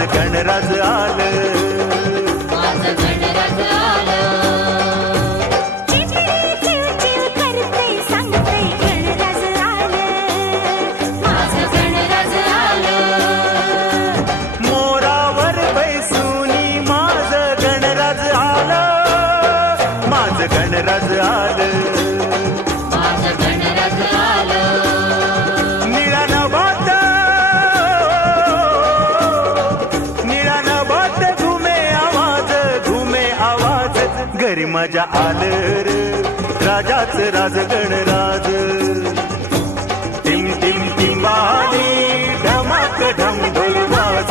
माझं गणराज आलं, माझं गणराज आलं. चिव चिव करते सांगते गणराज आलं, माझं गणराज आलं. मोरावर बैसूनी माझं गणराज आलं, माझं गणराज आलं. माझं गणराज आलं. निळा नभात, निळा नभात घुमे आवाज, घरी मजा आलं रे राजाचं राज गणराज. टिम टिम टिंबानी ढमाक ढम ढोल वाज.